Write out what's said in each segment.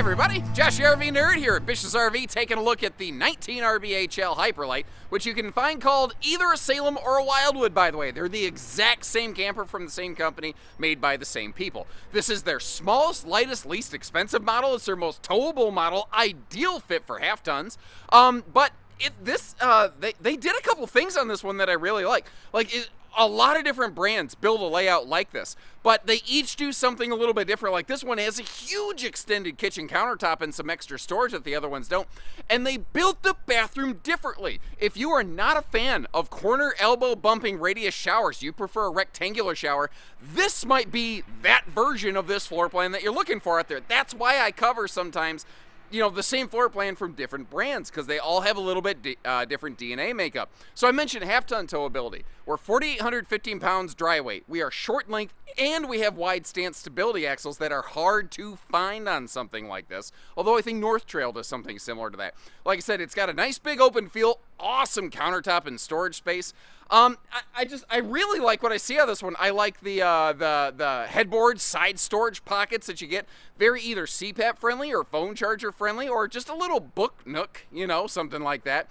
everybody, Josh the RV Nerd here at Bish's RV, taking a look at the 19RBHL Hyperlight, which you can find called either a Salem or a Wildwood, by the way. They're the exact same camper from the same company, made by the same people. This is their smallest, lightest, least expensive model. It's their most towable model, ideal fit for half tons. But they did a couple things on this one that I really like. A lot of different brands build a layout like this, but they each do something a little bit different. Like this one has a huge extended kitchen countertop and some extra storage that the other ones don't. And they built the bathroom differently. If you are not a fan of corner elbow bumping radius showers, you prefer a rectangular shower, this might be that version of this floor plan that you're looking for out there. That's why I cover sometimes the same floor plan from different brands, because they all have a little bit different DNA makeup. So I mentioned half-ton towability. We're 4,815 pounds dry weight. We are short length, and we have wide stance stability axles that are hard to find on something like this, although I think North Trail does something similar to that. Like I said, it's got a nice big open feel, awesome countertop and storage space. I really like what I see on this one. I like the headboard side storage pockets that you get. Very either CPAP friendly or phone charger friendly, or just a little book nook, something like that.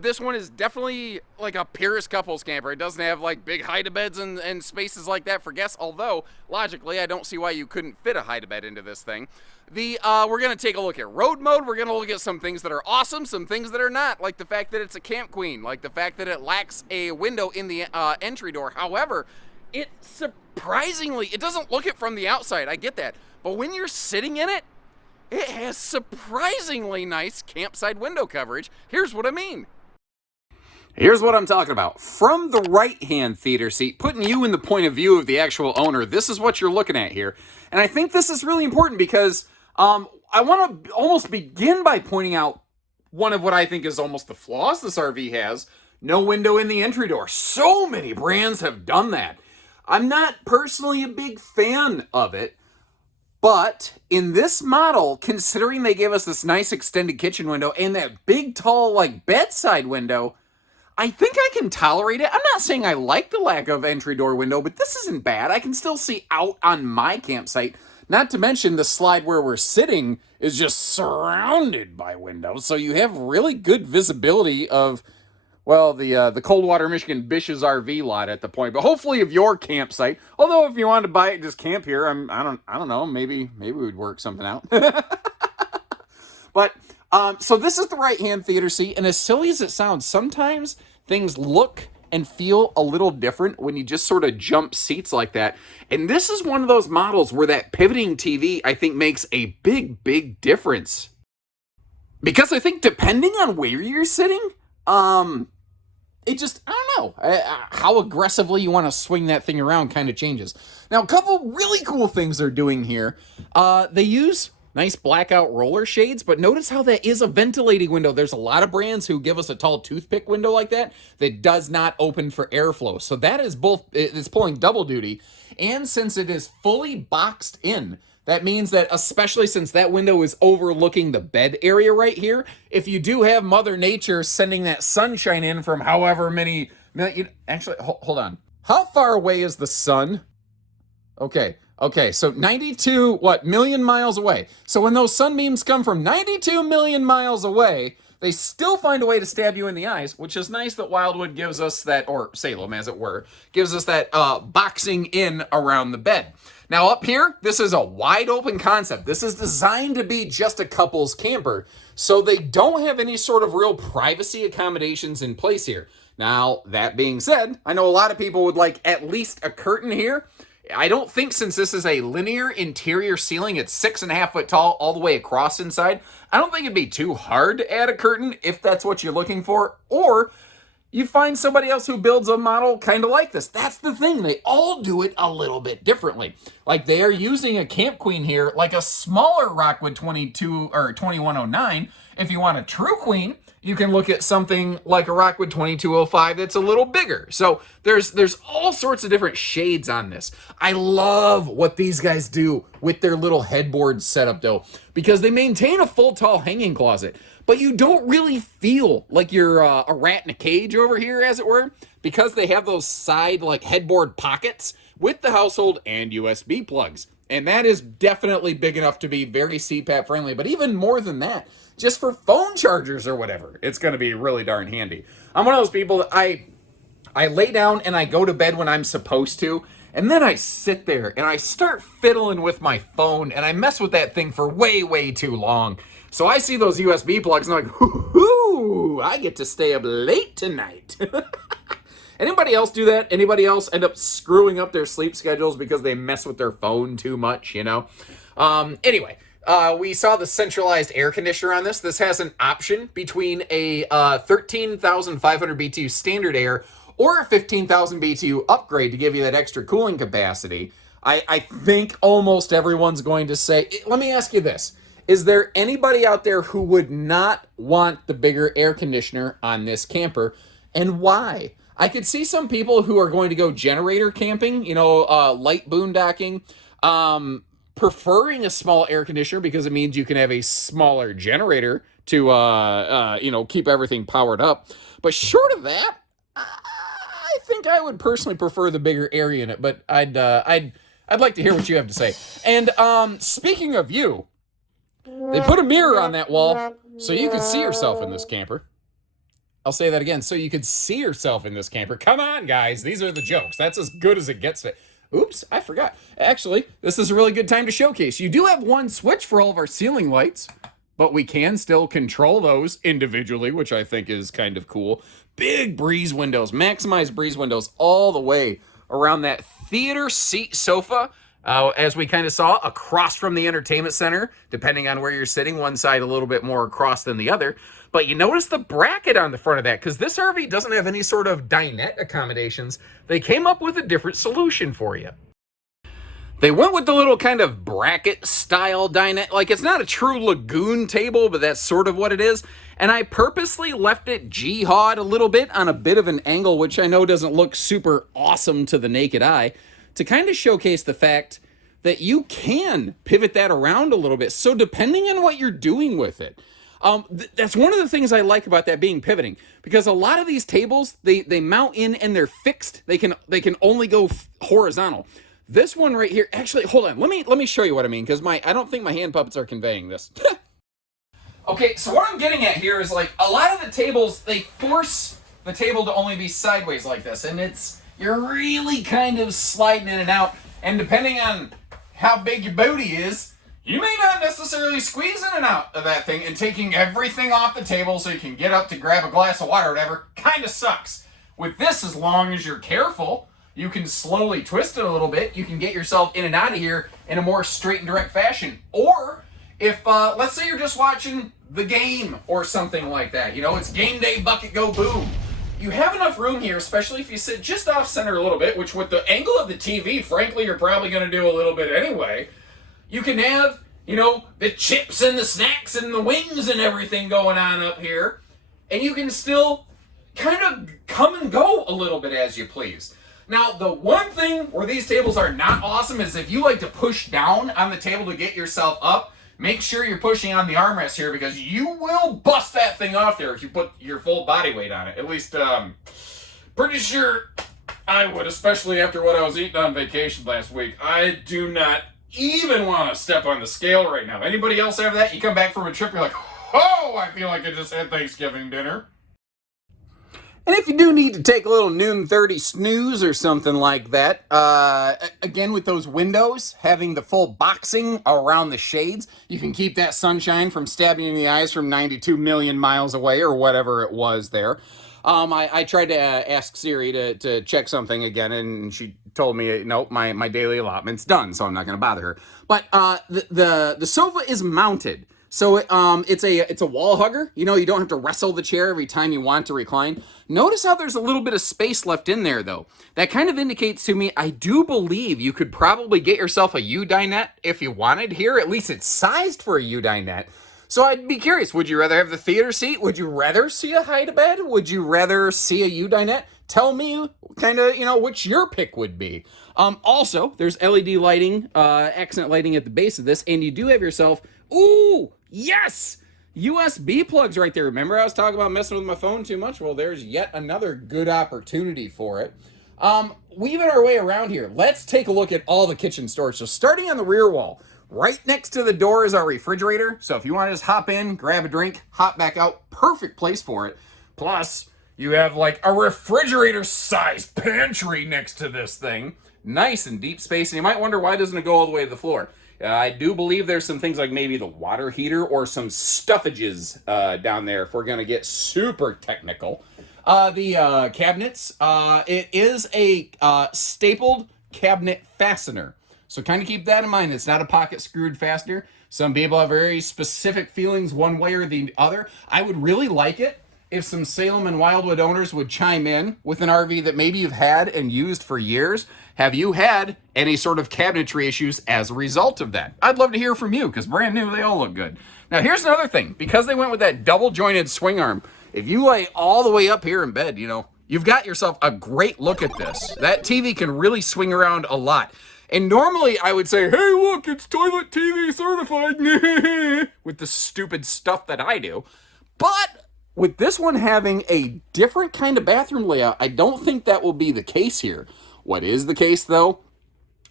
This one is definitely like a Pierce couples camper. It doesn't have like big hide-a-beds and spaces like that for guests, although logically I don't see why you couldn't fit a hide-a-bed into this thing. We're going to take a look at road mode. We're going to look at some things that are awesome, some things that are not, like the fact that it's a Camp Queen, like the fact that it lacks a window in the entry door. However, it doesn't look it from the outside. I get that. But when you're sitting in it, it has surprisingly nice campside window coverage. Here's what I mean. Here's what I'm talking about. From the right-hand theater seat, putting you in the point of view of the actual owner, this is what you're looking at here. And I think this is really important because I want to almost begin by pointing out one of what I think is almost the flaws this RV has. No window in the entry door. So many brands have done that. I'm not personally a big fan of it. But in this model, considering they gave us this nice extended kitchen window and that big, tall, bedside window, I think I can tolerate it. I'm not saying I like the lack of entry door window, but this isn't bad. I can still see out on my campsite. Not to mention the slide where we're sitting is just surrounded by windows. So you have really good visibility of, the Coldwater, Michigan Bish's RV lot at the point, but hopefully of your campsite. Although if you wanted to buy it and just camp here, I don't know, maybe we'd work something out. But so this is the right-hand theater seat, and as silly as it sounds, sometimes things look and feel a little different when you just sort of jump seats like that. And this is one of those models where that pivoting TV, I think, makes a big, big difference. Because I think depending on where you're sitting, it just, I don't know, how aggressively you want to swing that thing around kind of changes. Now, a couple really cool things they're doing here. They use nice blackout roller shades, but notice how that is a ventilating window. There's a lot of brands who give us a tall toothpick window like that does not open for airflow. So that is it's pulling double duty. And since it is fully boxed in, that means that, especially since that window is overlooking the bed area right here, if you do have Mother Nature sending that sunshine in from however many... Actually, hold on. How far away is the sun? Okay, so 92, million miles away. So when those sunbeams come from 92 million miles away, they still find a way to stab you in the eyes, which is nice that Wildwood gives us that, or Salem as it were, gives us that boxing in around the bed. Now up here, this is a wide open concept. This is designed to be just a couple's camper, so they don't have any sort of real privacy accommodations in place here. Now, that being said, I know a lot of people would like at least a curtain here. I don't think, since this is a linear interior ceiling, it's 6.5 foot tall all the way across inside, I don't think it'd be too hard to add a curtain if that's what you're looking for, or you find somebody else who builds a model kind of like this. That's the thing. They all do it a little bit differently. Like they are using a Camp Queen here, like a smaller Rockwood 22 or 2109. If you want a true queen, you can look at something like a Rockwood 2205 that's a little bigger. So there's all sorts of different shades on this. I love what these guys do with their little headboard setup though, because they maintain a full tall hanging closet. but you don't really feel like you're a rat in a cage over here, as it were, because they have those side like headboard pockets with the household and USB plugs. And that is definitely big enough to be very CPAP friendly. But even more than that, just for phone chargers or whatever, it's going to be really darn handy. I'm one of those people that I lay down and I go to bed when I'm supposed to, and then I sit there and I start fiddling with my phone and I mess with that thing for way, way too long. So I see those USB plugs and I'm like, hoo-hoo, I get to stay up late tonight. Anybody else do that? Anybody else end up screwing up their sleep schedules because they mess with their phone too much, you know? Anyway, we saw the centralized air conditioner on this. This has an option between a 13,500 BTU standard air or a 15,000 BTU upgrade to give you that extra cooling capacity. I think almost everyone's going to say, let me ask you this. Is there anybody out there who would not want the bigger air conditioner on this camper, and why? I could see some people who are going to go generator camping, you know, light boondocking, preferring a small air conditioner because it means you can have a smaller generator to, you know, keep everything powered up. But short of that, I think I would personally prefer the bigger air unit. But I'd like to hear what you have to say. And speaking of you, they put a mirror on that wall so you can see yourself in this camper. I'll say that again, so you could see yourself in this camper. Come on, guys. These are the jokes. That's as good as it gets. Oops, I forgot. Actually, this is a really good time to showcase. You do have one switch for all of our ceiling lights, but we can still control those individually, which I think is kind of cool. Big breeze windows, maximized breeze windows all the way around that theater seat sofa. As we kind of saw, across from the entertainment center, depending on where you're sitting, one side a little bit more across than the other. But you notice the bracket on the front of that, because this RV doesn't have any sort of dinette accommodations. They came up with a different solution for you. They went with the little kind of bracket style dinette. Like, it's not a true lagoon table, but that's sort of what it is. And I purposely left it jihad a little bit on a bit of an angle, which I know doesn't look super awesome to the naked eye, to kind of showcase the fact that you can pivot that around a little bit. So depending on what you're doing with it, that's one of the things I like about that being pivoting, because a lot of these tables, they mount in and they're fixed. They can only go horizontal. This one right here, actually, hold on. Let me show you what I mean, because I don't think my hand puppets are conveying this. Okay, so what I'm getting at here is, like, a lot of the tables, they force the table to only be sideways like this, and you're really kind of sliding in and out, and depending on how big your booty is, you may not necessarily squeeze in and out of that thing, and taking everything off the table so you can get up to grab a glass of water or whatever kind of sucks. With this, as long as you're careful, you can slowly twist it a little bit. You can get yourself in and out of here in a more straight and direct fashion. Or if, let's say you're just watching the game or something like that, you know, it's game day, bucket go boom. You have enough room here, especially if you sit just off center a little bit, which with the angle of the TV, frankly, you're probably going to do a little bit anyway. You can have, you know, the chips and the snacks and the wings and everything going on up here. And you can still kind of come and go a little bit as you please. Now, the one thing where these tables are not awesome is if you like to push down on the table to get yourself up, make sure you're pushing on the armrest here, because you will bust that thing off there if you put your full body weight on it. At least, pretty sure I would, especially after what I was eating on vacation last week. I do not even want to step on the scale right now. Anybody else have that? You come back from a trip, you're like, oh, I feel like I just had Thanksgiving dinner. And if you do need to take a little noon 30 snooze or something like that, again, with those windows, having the full boxing around the shades, you can keep that sunshine from stabbing you in the eyes from 92 million miles away or whatever it was there. I tried to ask Siri to check something again, and she told me, nope, my daily allotment's done, so I'm not going to bother her. But the sofa is mounted. So it's a wall hugger. You know, you don't have to wrestle the chair every time you want to recline. Notice how there's a little bit of space left in there, though. That kind of indicates to me, I do believe you could probably get yourself a U-dinette if you wanted here. At least it's sized for a U-dinette. So I'd be curious, would you rather have the theater seat? Would you rather see a hide-a-bed? Would you rather see a U-dinette? Tell me kind of, you know, which your pick would be. Also, there's LED lighting, accent lighting at the base of this, and you do have yourself, ooh, yes! USB plugs right there. Remember I was talking about messing with my phone too much? Well, there's yet another good opportunity for it. Weaving our way around here, let's take a look at all the kitchen storage. So starting on the rear wall, right next to the door is our refrigerator. So if you want to just hop in, grab a drink, hop back out, perfect place for it. Plus, you have like a refrigerator-sized pantry next to this thing. Nice and deep space. And you might wonder, why doesn't it go all the way to the floor? I do believe there's some things like maybe the water heater or some stuffages down there if we're going to get super technical. The cabinets, it is a stapled cabinet fastener. So kind of keep that in mind. It's not a pocket screwed fastener. Some people have very specific feelings one way or the other. I would really like it if some Salem and Wildwood owners would chime in with an RV that maybe you've had and used for years. Have you had any sort of cabinetry issues as a result of that? I'd love to hear from you, because brand new, they all look good. Now, here's another thing. Because they went with that double-jointed swing arm, if you lay all the way up here in bed, you know, you've got yourself a great look at this. That TV can really swing around a lot. And normally I would say, hey, look, it's toilet TV certified, with the stupid stuff that I do. But with this one having a different kind of bathroom layout, I don't think that will be the case here. What is the case, though?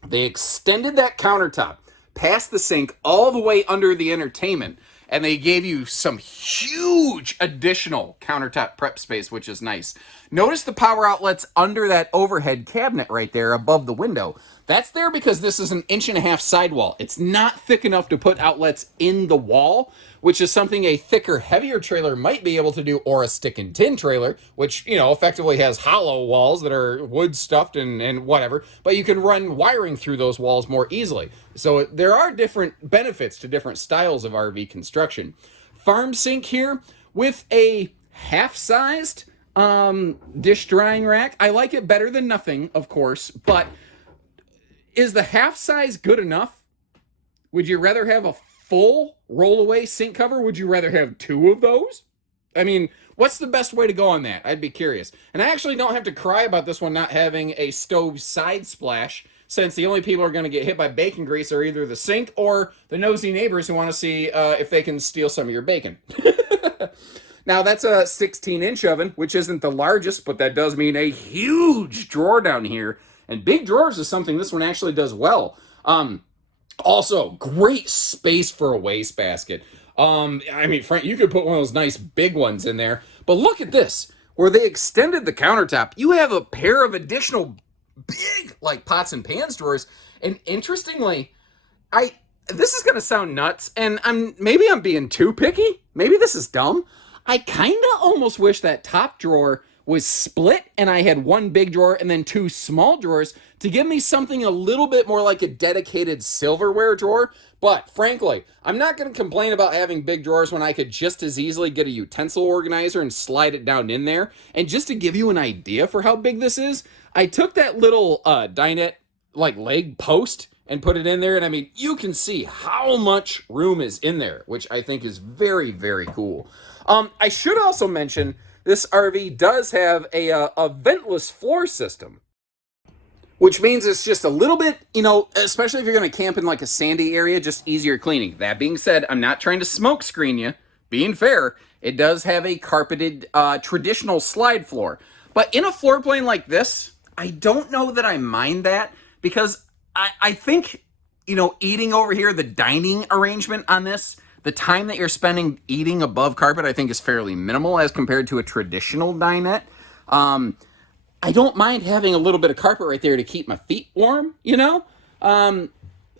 They extended that countertop past the sink all the way under the entertainment, and they gave you some huge additional countertop prep space, which is nice. Notice the power outlets under that overhead cabinet right there above the window. That's there because this is an 1.5 inch sidewall. It's not thick enough to put outlets in the wall, which is something a thicker, heavier trailer might be able to do, or a stick and tin trailer, which, you know, effectively has hollow walls that are wood stuffed and whatever, but you can run wiring through those walls more easily. So there are different benefits to different styles of RV construction. Farm sink here with a half-sized dish drying rack. I like it better than nothing, of course, but is the half size good enough? Would you rather have a full roll-away sink cover? Would you rather have 2 of those? I mean, what's the best way to go on that? I'd be curious. And I actually don't have to cry about this one not having a stove side splash, since the only people who are going to get hit by bacon grease are either the sink or the nosy neighbors who want to see if they can steal some of your bacon. Now, that's a 16-inch oven, which isn't the largest, but that does mean a huge drawer down here. And big drawers is something this one actually does well. Also, great space for a wastebasket. I mean, Frank, you could put one of those nice big ones in there. But look at this. Where they extended the countertop, you have a pair of additional big, like, pots and pans drawers. And interestingly, this is going to sound nuts, and maybe I'm being too picky. Maybe this is dumb. I kind of almost wish that top drawer was split and I had one big drawer and then 2 small drawers to give me something a little bit more like a dedicated silverware drawer. But frankly, I'm not going to complain about having big drawers when I could just as easily get a utensil organizer and slide it down in there. And just to give you an idea for how big this is, I took that little dinette like leg post and put it in there, and I mean, you can see how much room is in there, which I think is very, very cool. I should also mention this RV does have a ventless floor system, which means it's just a little bit, you know, especially if you're going to camp in like a sandy area, just easier cleaning. That being said, I'm not trying to smoke screen you. Being fair, it does have a carpeted traditional slide floor. But in a floor plane like this, I don't know that I mind that, because I think, you know, eating over here, the dining arrangement on this, the time that you're spending eating above carpet, I think is fairly minimal as compared to a traditional dinette. I don't mind having a little bit of carpet right there to keep my feet warm, you know?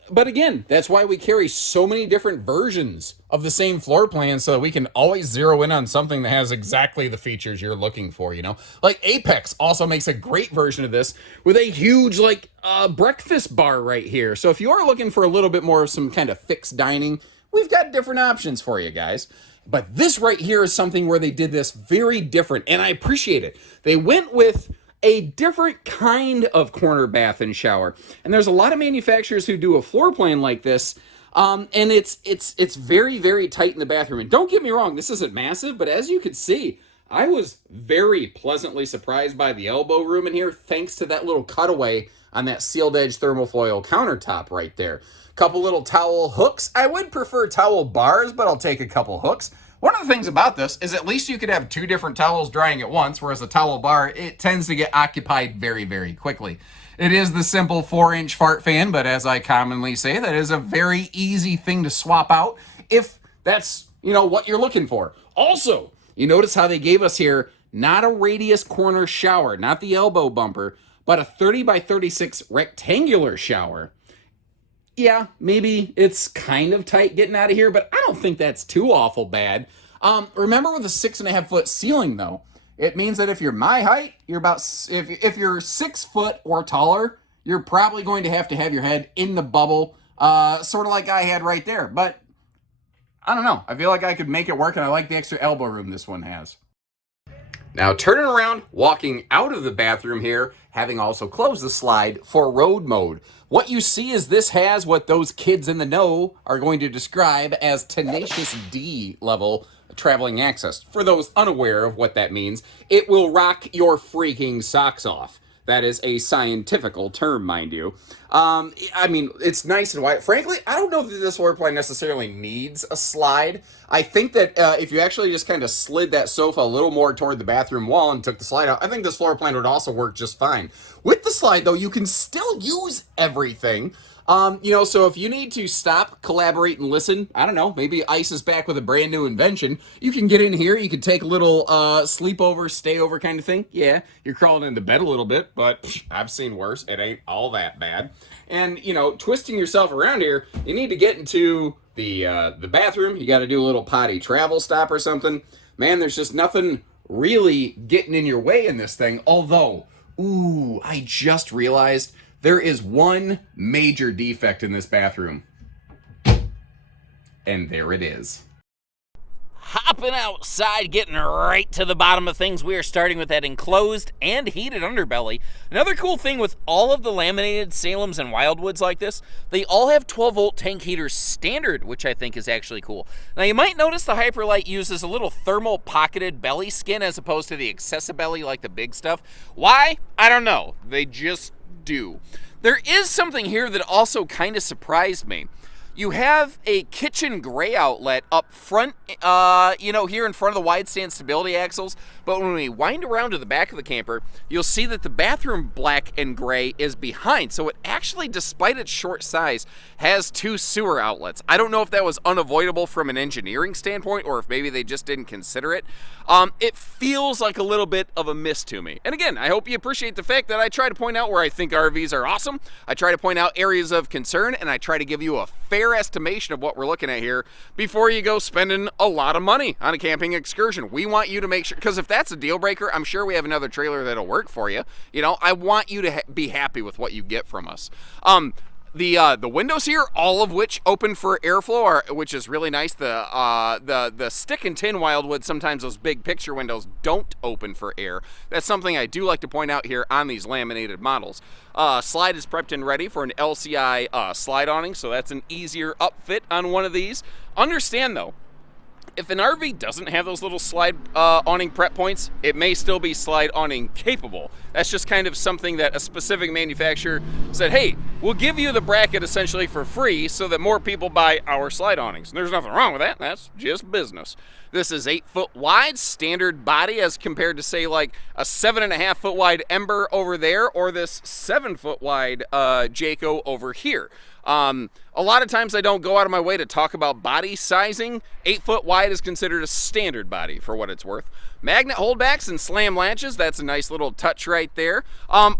But again, that's why we carry so many different versions of the same floor plan, so that we can always zero in on something that has exactly the features you're looking for, you know? Like Apex also makes a great version of this with a huge, like, breakfast bar right here. So if you are looking for a little bit more of some kind of fixed dining, we've got different options for you guys. But this right here is something where they did this very different, and I appreciate it. They went with a different kind of corner bath and shower. And there's a lot of manufacturers who do a floor plan like this, and it's very, very tight in the bathroom. And don't get me wrong, this isn't massive, but as you can see, I was very pleasantly surprised by the elbow room in here, thanks to that little cutaway on that sealed edge thermofoil countertop right there. Couple little towel hooks. I would prefer towel bars, but I'll take a couple hooks. One of the things about this is at least you could have 2 different towels drying at once, whereas a towel bar, it tends to get occupied very, very quickly. It is the simple 4-inch fart fan, but as I commonly say, that is a very easy thing to swap out if that's, what you're looking for. Also, you notice how they gave us here not a radius corner shower, not the elbow bumper, but a 30 by 36 rectangular shower. Yeah, maybe it's kind of tight getting out of here, but I don't think that's too awful bad. Remember with a 6.5 foot ceiling though, it means that if you're my height, you're about, if you're 6 foot or taller, you're probably going to have your head in the bubble, sort of like I had right there. But I don't know. I feel like I could make it work, and I like the extra elbow room this one has. Now turning around, walking out of the bathroom here, having also closed the slide for road mode. What you see is this has what those kids in the know are going to describe as tenacious D level traveling access. For those unaware of what that means, it will rock your freaking socks off. That is a scientifical term, mind you. I mean, it's nice and wide. Frankly, I don't know that this floor plan necessarily needs a slide. I think that if you actually just kind of slid that sofa a little more toward the bathroom wall and took the slide out, I think this floor plan would also work just fine. With the slide, though, you can still use everything. So if you need to stop, collaborate, and listen, I don't know, maybe ICE is back with a brand new invention. You can get in here, you can take a little sleepover, stay over kind of thing. Yeah, you're crawling into bed a little bit, but I've seen worse. It ain't all that bad. And, twisting yourself around here, you need to get into the bathroom. You got to do a little potty travel stop or something. Man, there's just nothing really getting in your way in this thing. Although, ooh, I just realized there is one major defect in this bathroom. And there it is. Hopping outside, getting right to the bottom of things, we are starting with that enclosed and heated underbelly. Another cool thing with all of the laminated Salems and Wildwoods like this, they all have 12-volt tank heaters standard, which I think is actually cool. Now you might notice the Hyperlite uses a little thermal pocketed belly skin as opposed to the Accessibelly like the big stuff. Why? I don't know. They just do. There is something here that also kind of surprised me. You have a kitchen gray outlet up front, here in front of the wide stand stability axles, but when we wind around to the back of the camper, you'll see that the bathroom black and gray is behind. So it actually, despite its short size, has 2 sewer outlets. I don't know if that was unavoidable from an engineering standpoint or if maybe they just didn't consider it. It feels like a little bit of a miss to me. And again, I hope you appreciate the fact that I try to point out where I think RVs are awesome. I try to point out areas of concern, and I try to give you a fair estimation of what we're looking at here before you go spending a lot of money on a camping excursion. We want you to make sure, because if that's a deal breaker, I'm sure we have another trailer that'll work for you. I want you to be happy with what you get from us. The windows here, all of which open for airflow, which is really nice. The stick and tin Wildwood, sometimes those big picture windows don't open for air. That's something I do like to point out here on these laminated models. Slide is prepped and ready for an LCI slide awning, so that's an easier upfit on one of these. Understand though, if an RV doesn't have those little slide awning prep points, it may still be slide awning capable. That's just kind of something that a specific manufacturer said, hey, we'll give you the bracket essentially for free so that more people buy our slide awnings. And there's nothing wrong with that. That's just business. This is 8 foot wide, standard body, as compared to say like a 7.5 foot wide Ember over there, or this 7 foot wide Jayco over here. A lot of times I don't go out of my way to talk about body sizing. 8 foot wide is considered a standard body for what it's worth. Magnet holdbacks and slam latches, that's a nice little touch right there. I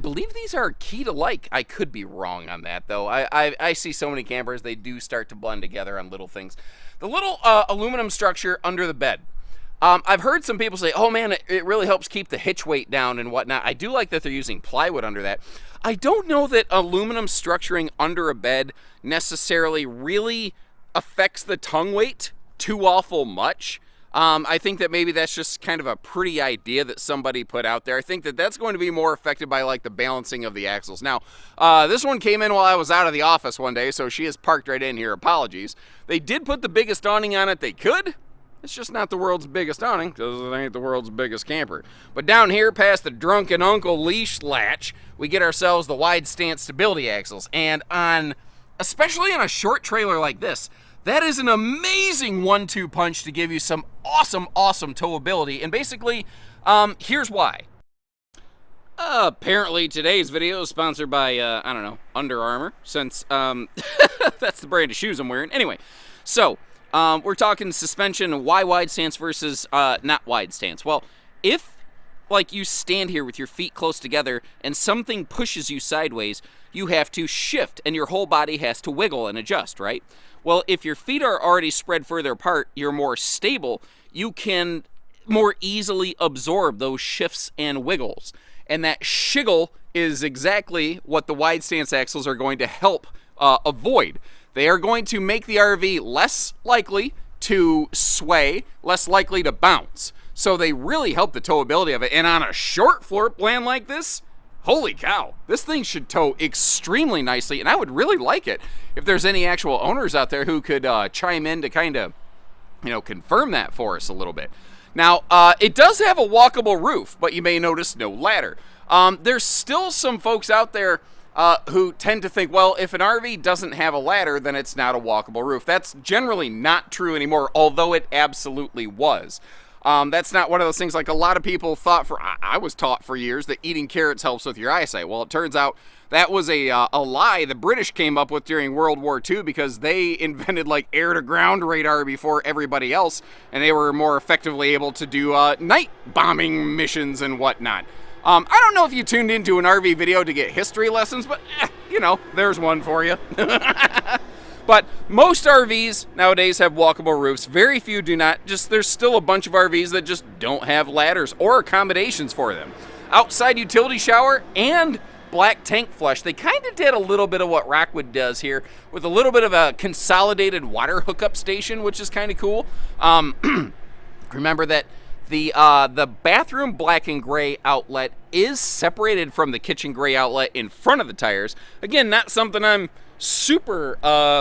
believe these are key to like. I could be wrong on that though. I see so many campers, they do start to blend together on little things. The little aluminum structure under the bed. I've heard some people say, oh man, it really helps keep the hitch weight down and whatnot. I do like that they're using plywood under that. I don't know that aluminum structuring under a bed necessarily really affects the tongue weight too awful much. I think that maybe that's just kind of a pretty idea that somebody put out there. I think that that's going to be more affected by like the balancing of the axles. Now, this one came in while I was out of the office one day, so she is parked right in here. Apologies. They did put the biggest awning on it they could. It's just not the world's biggest awning because it ain't the world's biggest camper. But down here past the drunken uncle leash latch, we get ourselves the wide stance stability axles. And especially on a short trailer like this, That is an amazing 1-2 punch to give you some awesome towability. And basically, here's why. Apparently today's video is sponsored by, I don't know, Under Armour, since that's the brand of shoes I'm wearing. Anyway, so we're talking suspension, why wide stance versus not wide stance. Well, if like you stand here with your feet close together and something pushes you sideways, you have to shift and your whole body has to wiggle and adjust, right? Well, if your feet are already spread further apart, you're more stable, you can more easily absorb those shifts and wiggles. And that shiggle is exactly what the wide stance axles are going to help avoid. They are going to make the RV less likely to sway, less likely to bounce. So they really help the towability of it. And on a short floor plan like this, holy cow, this thing should tow extremely nicely, and I would really like it if there's any actual owners out there who could chime in to kind of, confirm that for us a little bit. Now, it does have a walkable roof, but you may notice no ladder. There's still some folks out there who tend to think, well, if an RV doesn't have a ladder, then it's not a walkable roof. That's generally not true anymore, although it absolutely was. That's not one of those things like a lot of people thought I was taught for years that eating carrots helps with your eyesight. Well, it turns out that was a lie the British came up with during World War II because they invented like air-to-ground radar before everybody else, and they were more effectively able to do night bombing missions and whatnot. I don't know if you tuned into an RV video to get history lessons, but, there's one for you. But most RVs nowadays have walkable roofs. Very few do not. There's still a bunch of RVs that just don't have ladders or accommodations for them. Outside utility shower and black tank flush. They kind of did a little bit of what Rockwood does here with a little bit of a consolidated water hookup station, which is kind of cool. Remember that the bathroom black and gray outlet is separated from the kitchen gray outlet in front of the tires. Again, not something I'm super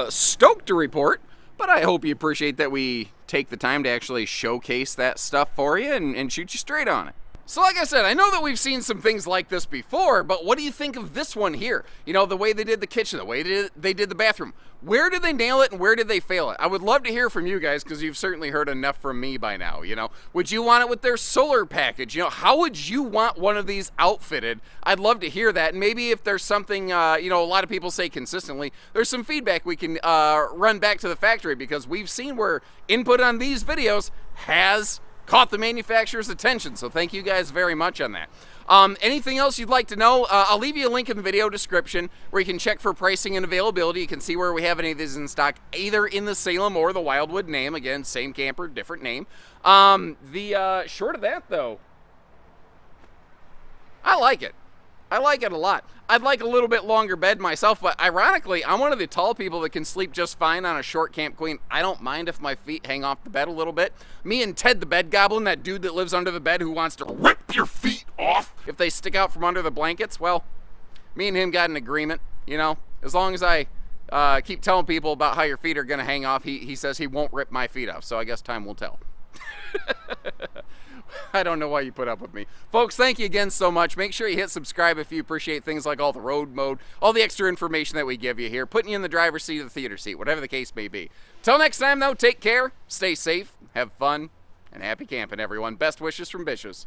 stoked to report, but I hope you appreciate that we take the time to actually showcase that stuff for you and shoot you straight on it. So like I said, I know that we've seen some things like this before, but what do you think of this one here? The way they did the kitchen, the way they did the bathroom. Where did they nail it and where did they fail it? I would love to hear from you guys because you've certainly heard enough from me by now, Would you want it with their solar package? How would you want one of these outfitted? I'd love to hear that. And maybe if there's something, a lot of people say consistently, there's some feedback we can run back to the factory because we've seen where input on these videos has caught the manufacturer's attention, so thank you guys very much on that. Anything else you'd like to know, I'll leave you a link in the video description where you can check for pricing and availability. You can see where we have any of these in stock, either in the Salem or the Wildwood name. Again, same camper, different name. Short of that, though, I like it. I like it a lot. I'd like a little bit longer bed myself, but ironically, I'm one of the tall people that can sleep just fine on a short Camp Queen. I don't mind if my feet hang off the bed a little bit. Me and Ted the Bed Goblin, that dude that lives under the bed who wants to rip your feet off if they stick out from under the blankets, well, me and him got an agreement, As long as I keep telling people about how your feet are going to hang off, he says he won't rip my feet off, so I guess time will tell. I don't know why you put up with me. Folks, thank you again so much. Make sure you hit subscribe if you appreciate things like all the road mode, all the extra information that we give you here, putting you in the driver's seat of the theater seat, whatever the case may be. Till next time, though, take care, stay safe, have fun, and happy camping, everyone. Best wishes from Bishes.